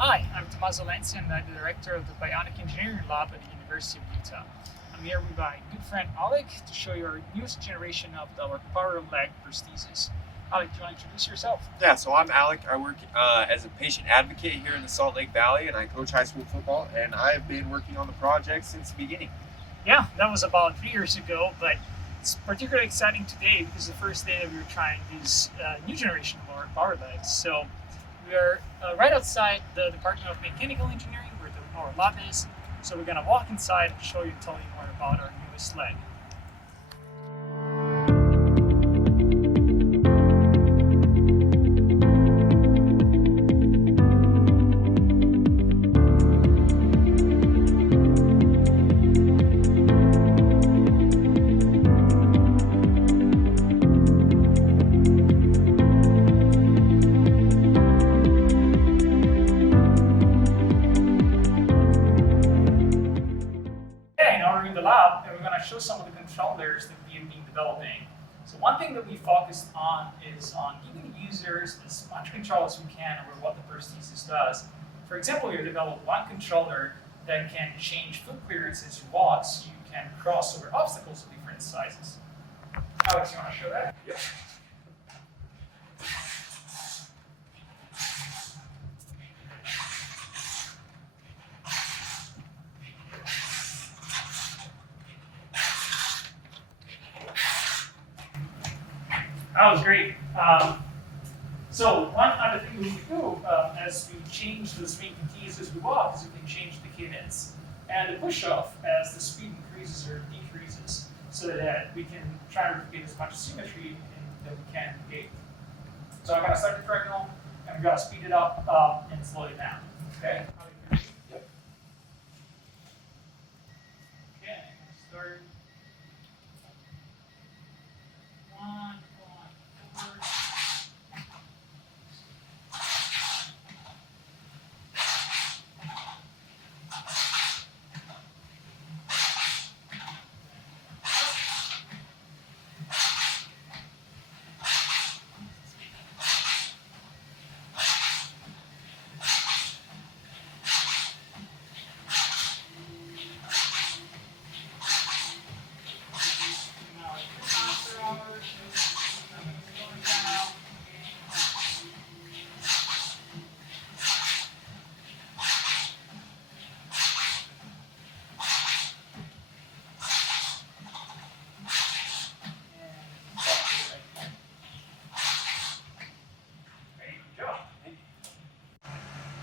Hi, I'm Lenzi, and I'm the director of the Bionic Engineering Lab at the University of Utah. I'm here with my good friend Alec to show you our newest generation of our power leg prosthesis. Alec, do you want to introduce yourself? Yeah, so I'm Alec. I work as a patient advocate here in the Salt Lake Valley, and I coach high school football. And I've been working on the project since the beginning. Yeah, that was about 3 years ago, but it's particularly exciting today because the first day that we were trying this new generation of our power legs. So we are right outside the Department of Mechanical Engineering where our lab is. So we're going to walk inside and show you and tell you more about our newest leg. In the lab, and we're going to show some of the controllers that we have been developing. So one thing that we focused on is on giving users as much control as we can over what the prosthesis does. For example, we have developed one controller that can change foot clearance as you walk, so you can cross over obstacles of different sizes. Alex, you want to show that? Yeah. That was great. So one other thing we can do as we change the swing keys as we walk is we can change the cadence and the push-off as the speed increases or decreases, so that we can try to get as much symmetry that we can in the gait. So I'm going to start the treadmill, and I'm going to speed it up and slow it down. Okay? Yep. Okay, start. 1, 4.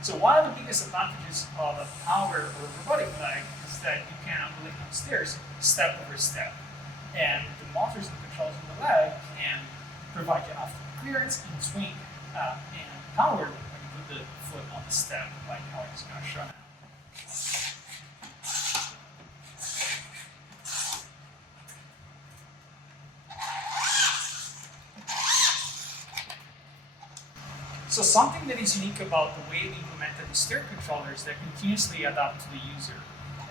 So one of the biggest advantages of a power or robotic leg is that you can actually come stairs step over step. And the motors and controls on the leg can provide you enough clearance and swing and power when you put the foot on the step, like Alex is going to show now. So something that is unique about the way we implemented the stair controller is that continuously adapt to the user.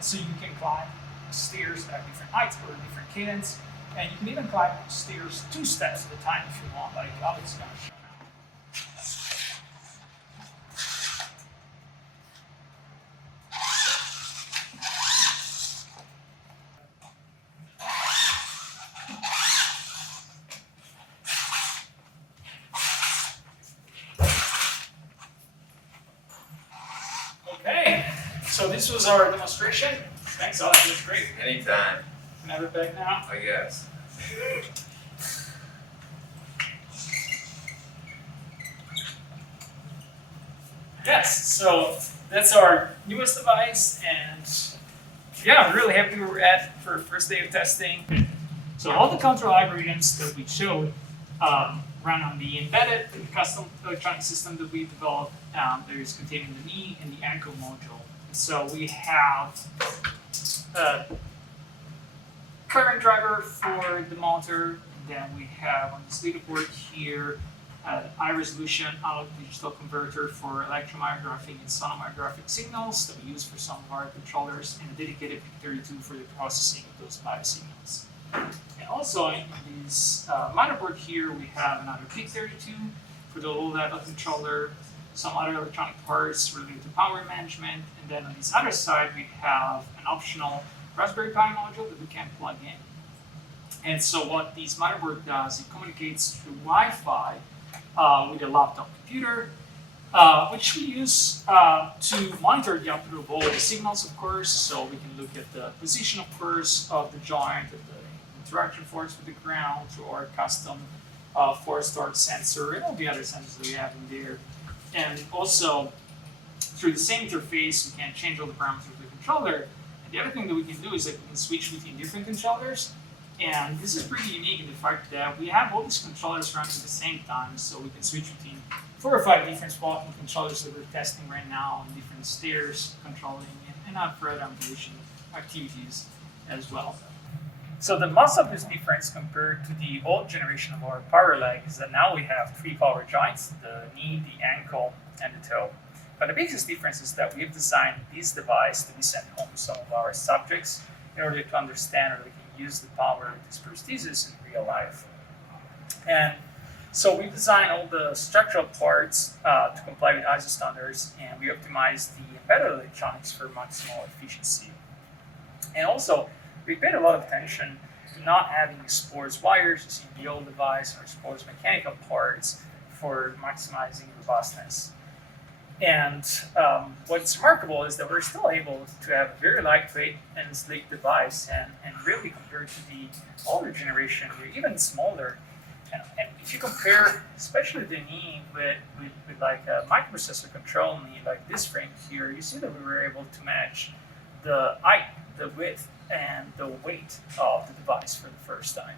So you can climb stairs at different heights or different cadence, and you can even climb stairs 2 steps at a time if you want, like Alex is going to show now. Okay, so this was our demonstration. Thanks, Alex. That's great. Anytime, Can I have it back now? I guess. Yes, so that's our newest device, and yeah, I'm really happy where we're at for first day of testing. So all the control algorithms that we showed run on the embedded custom electronic system that we developed. There is containing the knee and the ankle module. So we have a current driver for the motor, and then we have on this leaderboard here high resolution analog digital converter for electromyographic and sonomyographic signals that we use for some of our controllers, and a dedicated PIC32 for the processing of those biosignals. And also in this motherboard here, we have another PIC32 for the low level controller, some other electronic parts related to power management, and then on this other side we have an optional Raspberry Pi module that we can plug in. And so what this motherboard does, it communicates through Wi-Fi with a laptop computer, which we use to monitor the output of all the signals, of course. So we can look at the position, of course, of the joint, and the interaction force with the ground, through our custom force torque sensor, and all the other sensors that we have in there. And also, through the same interface, we can change all the parameters of the controller. And the other thing that we can do is that we can switch between different controllers. And this is pretty unique in the fact that we have all these controllers running at the same time, so we can switch between 4 or 5 different walking controllers that we're testing right now, and different stairs controlling, and further ambulation activities as well. So the most obvious difference compared to the old generation of our power leg is that now we have 3 power joints: the knee, the ankle, and the toe. But the biggest difference is that we've designed this device to be sent home to some of our subjects in order to understand or use the power of these prostheses in real life. And so we designed all the structural parts to comply with ISO standards, and we optimized the embedded electronics for maximal efficiency. And also, we paid a lot of attention to not having exposed wires using the old device or exposed mechanical parts for maximizing robustness. And what's remarkable is that we're still able to have a very lightweight and sleek device, and really compared to the older generation, we're even smaller. And if you compare, especially the knee with like a microprocessor control knee like this frame here, you see that we were able to match the height, the width, and the weight of the device for the first time.